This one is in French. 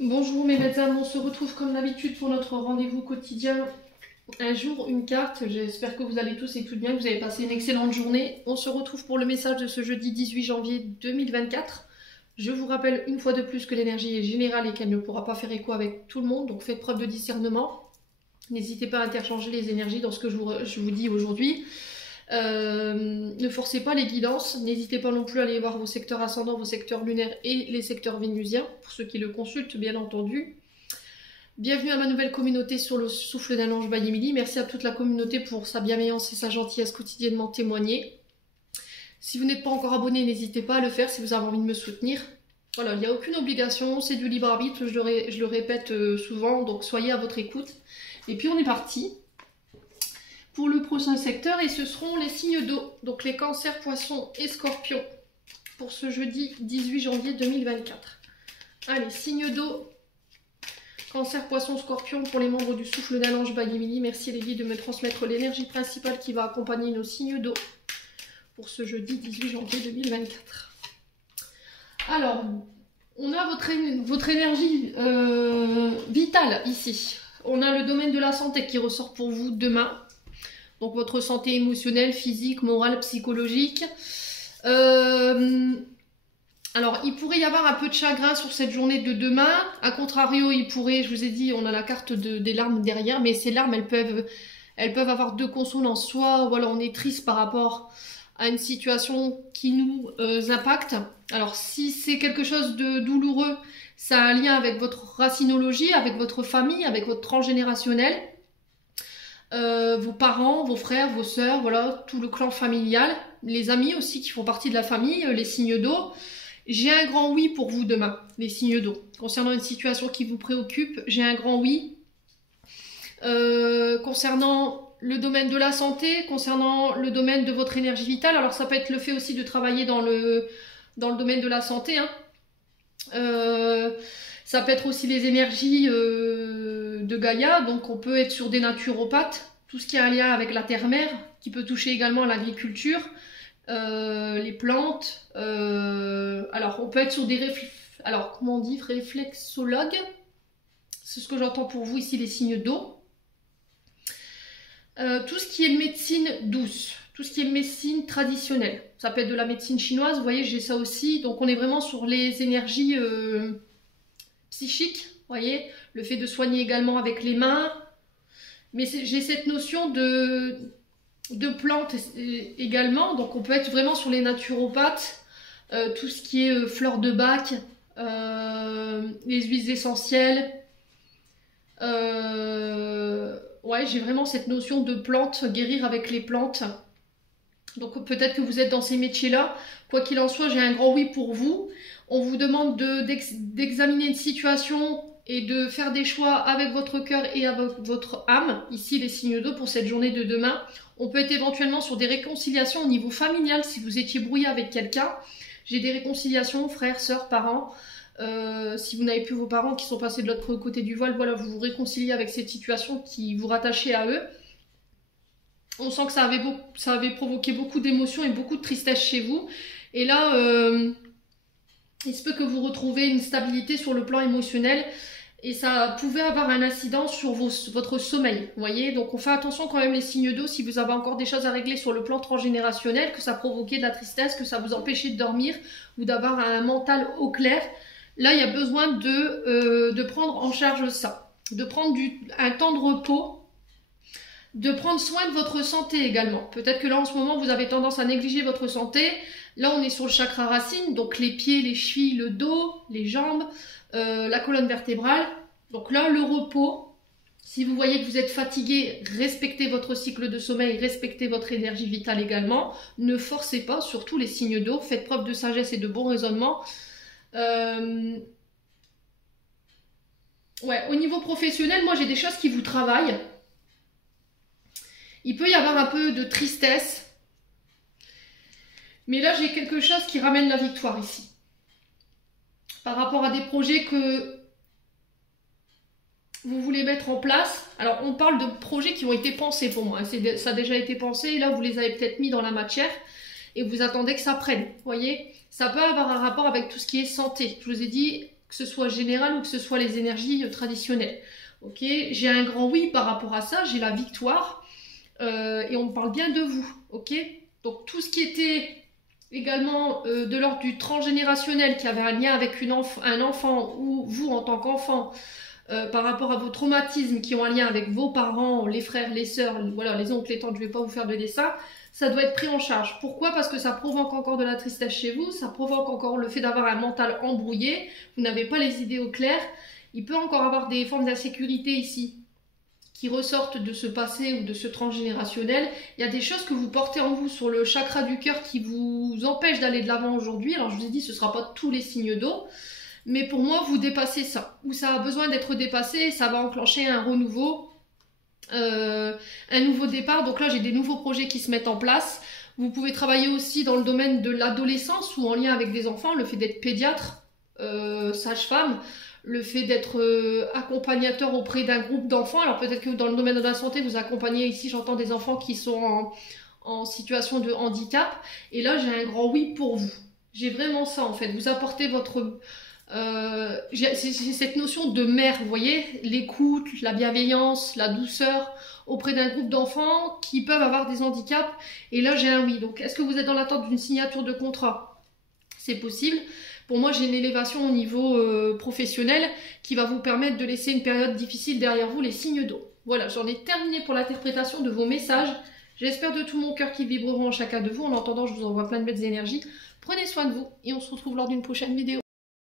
Bonjour mes belles âmes, on se retrouve comme d'habitude pour notre rendez-vous quotidien. Un jour, une carte. J'espère que vous allez tous et toutes bien, que vous avez passé une excellente journée. On se retrouve pour le message de ce jeudi 18 janvier 2024. Je vous rappelle une fois de plus que l'énergie est générale et qu'elle ne pourra pas faire écho avec tout le monde, donc faites preuve de discernement. N'hésitez pas à interchanger les énergies dans ce que je vous dis aujourd'hui. Ne forcez pas les guidances, n'hésitez pas non plus à aller voir vos secteurs ascendants, vos secteurs lunaires et les secteurs vénusiens, pour ceux qui le consultent bien entendu. Bienvenue à ma nouvelle communauté sur le souffle d'un ange by Emily. Merci à toute la communauté pour sa bienveillance et sa gentillesse quotidiennement témoignée. Si vous n'êtes pas encore abonné, n'hésitez pas à le faire si vous avez envie de me soutenir. Voilà, il n'y a aucune obligation, c'est du libre arbitre, je le répète souvent, donc soyez à votre écoute. Et puis on est parti pour le prochain secteur et ce seront les signes d'eau, donc les cancers, poissons et scorpions pour ce jeudi 18 janvier 2024. Allez, signes d'eau, cancer, poisson, scorpion pour les membres du souffle d'un ange by Emily. Merci les guides de me transmettre l'énergie principale qui va accompagner nos signes d'eau pour ce jeudi 18 janvier 2024. Alors, on a votre énergie vitale ici. On a le domaine de la santé qui ressort pour vous demain. Donc votre santé émotionnelle, physique, morale, psychologique. Alors il pourrait y avoir un peu de chagrin sur cette journée de demain. A contrario, il pourrait, je vous ai dit, on a la carte des larmes derrière, mais ces larmes, elles peuvent avoir deux consonances. Soit voilà, on est triste par rapport à une situation qui nous impacte. Alors si c'est quelque chose de douloureux, ça a un lien avec votre racinologie, avec votre famille, avec votre transgénérationnel. Vos parents, vos frères, vos sœurs, voilà, tout le clan familial, les amis aussi qui font partie de la famille, les signes d'eau. J'ai un grand oui pour vous demain, les signes d'eau. Concernant une situation qui vous préoccupe, j'ai un grand oui. Concernant le domaine de la santé, concernant le domaine de votre énergie vitale, alors ça peut être le fait aussi de travailler dans le domaine de la santé, hein. Ça peut être aussi les énergies de Gaïa, donc on peut être sur des naturopathes, tout ce qui a un lien avec la terre-mère, qui peut toucher également à l'agriculture, les plantes. Alors on peut être sur des comment on dit, réflexologues, c'est ce que j'entends pour vous ici, les signes d'eau. Tout ce qui est médecine douce, tout ce qui est médecine traditionnelle, ça peut être de la médecine chinoise, vous voyez, j'ai ça aussi, donc on est vraiment sur les énergies psychiques, vous voyez, le fait de soigner également avec les mains, mais j'ai cette notion de plantes également, donc on peut être vraiment sur les naturopathes, tout ce qui est fleurs de bac, les huiles essentielles, ouais, j'ai vraiment cette notion de plantes, guérir avec les plantes. Donc peut-être que vous êtes dans ces métiers-là. Quoi qu'il en soit, j'ai un grand oui pour vous. On vous demande d'examiner une situation et de faire des choix avec votre cœur et avec votre âme. Ici, les signes d'eau pour cette journée de demain. On peut être éventuellement sur des réconciliations au niveau familial si vous étiez brouillé avec quelqu'un. J'ai des réconciliations, frères, sœurs, parents. Si vous n'avez plus vos parents qui sont passés de l'autre côté du voile, voilà, vous vous réconciliez avec cette situation qui vous rattachait à eux. On sent que ça avait provoqué beaucoup d'émotions et beaucoup de tristesse chez vous. Et là, il se peut que vous retrouvez une stabilité sur le plan émotionnel. Et ça pouvait avoir un incident sur votre sommeil. Vous voyez, donc on fait attention quand même les signes d'eau. Si vous avez encore des choses à régler sur le plan transgénérationnel, que ça provoquait de la tristesse, que ça vous empêchait de dormir ou d'avoir un mental au clair. Là, il y a besoin de prendre en charge ça. De prendre un temps de repos. De prendre soin de votre santé également. Peut-être que là en ce moment vous avez tendance à négliger votre santé. Là on est sur le chakra racine, donc les pieds, les chevilles, le dos, les jambes, la colonne vertébrale. Donc là le repos. Si vous voyez que vous êtes fatigué, respectez votre cycle de sommeil, respectez votre énergie vitale également. Ne forcez pas, surtout les signes d'eau. Faites preuve de sagesse et de bon raisonnement. Ouais, au niveau professionnel, moi j'ai des choses qui vous travaillent. Il peut y avoir un peu de tristesse. Mais là, j'ai quelque chose qui ramène la victoire ici. Par rapport à des projets que vous voulez mettre en place. Alors, on parle de projets qui ont été pensés pour moi. Ça a déjà été pensé. Et là, vous les avez peut-être mis dans la matière. Et vous attendez que ça prenne. Vous voyez, ça peut avoir un rapport avec tout ce qui est santé. Je vous ai dit, que ce soit général ou que ce soit les énergies traditionnelles. Ok, j'ai un grand oui par rapport à ça, j'ai la victoire et on parle bien de vous. Ok, donc tout ce qui était également de l'ordre du transgénérationnel, qui avait un lien avec un enfant ou vous en tant qu'enfant, par rapport à vos traumatismes qui ont un lien avec vos parents, les frères, les sœurs, voilà, les oncles, les tantes, je ne vais pas vous faire de dessin, ça doit être pris en charge. Pourquoi? Parce que ça provoque encore de la tristesse chez vous, ça provoque encore le fait d'avoir un mental embrouillé, vous n'avez pas les idées au clair, il peut encore avoir des formes d'insécurité ici qui ressortent de ce passé ou de ce transgénérationnel. Il y a des choses que vous portez en vous sur le chakra du cœur qui vous empêchent d'aller de l'avant aujourd'hui. Alors je vous ai dit, ce ne sera pas tous les signes d'eau, mais pour moi, vous dépassez ça, ou ça a besoin d'être dépassé, et ça va enclencher un renouveau, un nouveau départ. Donc là, j'ai des nouveaux projets qui se mettent en place. Vous pouvez travailler aussi dans le domaine de l'adolescence ou en lien avec des enfants, le fait d'être pédiatre, sage-femme, le fait d'être accompagnateur auprès d'un groupe d'enfants. Alors peut-être que dans le domaine de la santé, vous accompagnez ici, j'entends des enfants qui sont en situation de handicap. Et là, j'ai un grand oui pour vous. J'ai vraiment ça en fait. Vous apportez votre... j'ai cette notion de mère, vous voyez, l'écoute, la bienveillance, la douceur auprès d'un groupe d'enfants qui peuvent avoir des handicaps. Et là, j'ai un oui. Donc, est-ce que vous êtes dans l'attente d'une signature de contrat? C'est possible. Pour moi, j'ai une élévation au niveau professionnel qui va vous permettre de laisser une période difficile derrière vous, les signes d'eau. Voilà, j'en ai terminé pour l'interprétation de vos messages. J'espère de tout mon cœur qu'ils vibreront en chacun de vous. En attendant, je vous envoie plein de belles énergies. Prenez soin de vous et on se retrouve lors d'une prochaine vidéo.